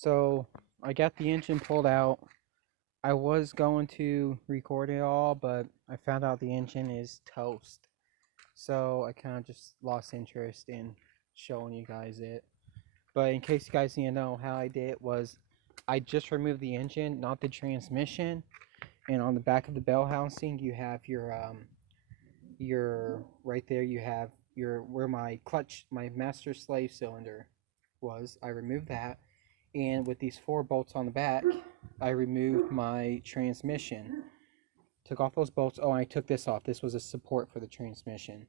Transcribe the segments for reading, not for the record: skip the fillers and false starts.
So I got the engine pulled out. I was going to record it all, but I found out the engine is toast. So I kind of just lost interest in showing you guys it. But in case you guys need to know, how I did it was I just removed the engine, not the transmission. And on the back of the bell housing, you have your right there. You have your where my clutch, my master slave cylinder was. I removed that, and with these 4 bolts on the back, I removed my transmission. Took off those bolts. Oh, I took this off. This was a support for the transmission.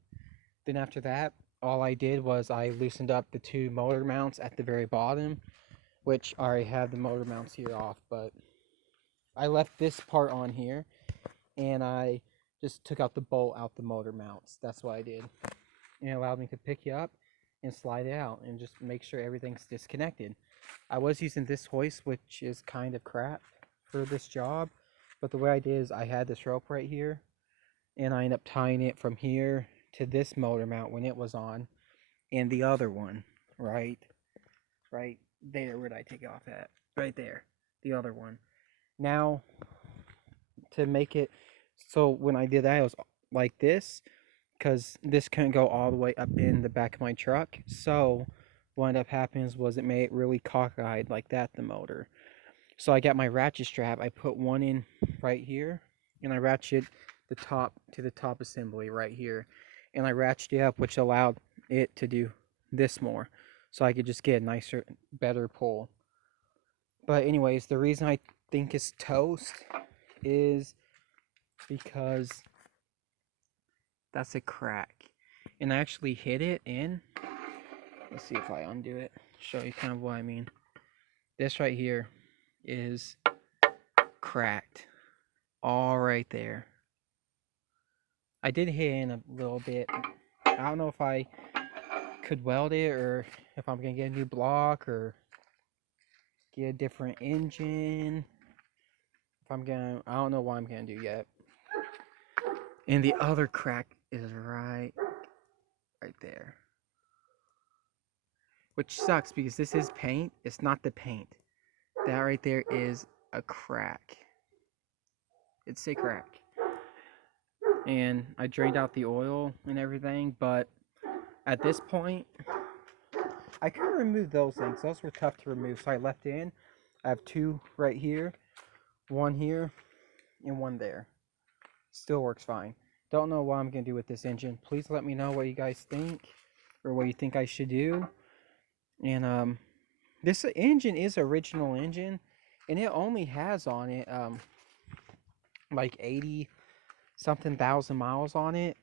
Then after that, all I did was I loosened up the 2 motor mounts at the very bottom, which I already have the motor mounts here off, but I left this part on here, and I just took out the bolt out the motor mounts. That's what I did. And it allowed me to pick you up and slide it out and just make sure everything's disconnected. I was using this hoist, which is kind of crap for this job, but the way I did is I had this rope right here, and I ended up tying it from here to this motor mount when it was on, and the other one right there. Where did I take it off at? Right there, the other one. Now, to make it so when I did that, it was like this, because this couldn't go all the way up in the back of my truck. So what ended up happening was it made it really cockeyed like that, the motor. So I got my ratchet strap. I put one in right here, and I ratcheted the top to the top assembly right here, and I ratcheted it up, which allowed it to do this more, so I could just get a nicer, better pull. But anyways, the reason I think it's toast is because that's a crack, and I actually hit it in. Let's see if I undo it, show you kind of what I mean. This right here is cracked, all right there. I did hit in a little bit. I don't know if I could weld it, or if I'm gonna get a new block, or get a different engine. I don't know what I'm gonna do yet. And the other crack is right there, which sucks because this is paint. It's not the paint. That right there is a crack. It's a crack. And I drained out the oil and everything, but at this point, I couldn't remove those things. Those were tough to remove, so I left it in. I have 2 right here, 1 here, and 1 there. Still works fine. Don't know what I'm going to do with this engine. Please let me know what you guys think, or what you think I should do. And this engine is original engine, and it only has on it like 80 something thousand miles on it.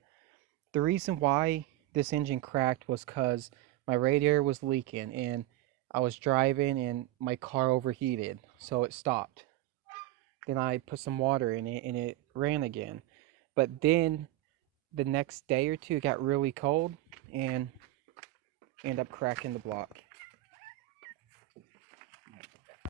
The reason why this engine cracked was because my radiator was leaking, and I was driving and my car overheated, so it stopped. Then I put some water in it and it ran again. But then the next day or two it got really cold and ended up cracking the block.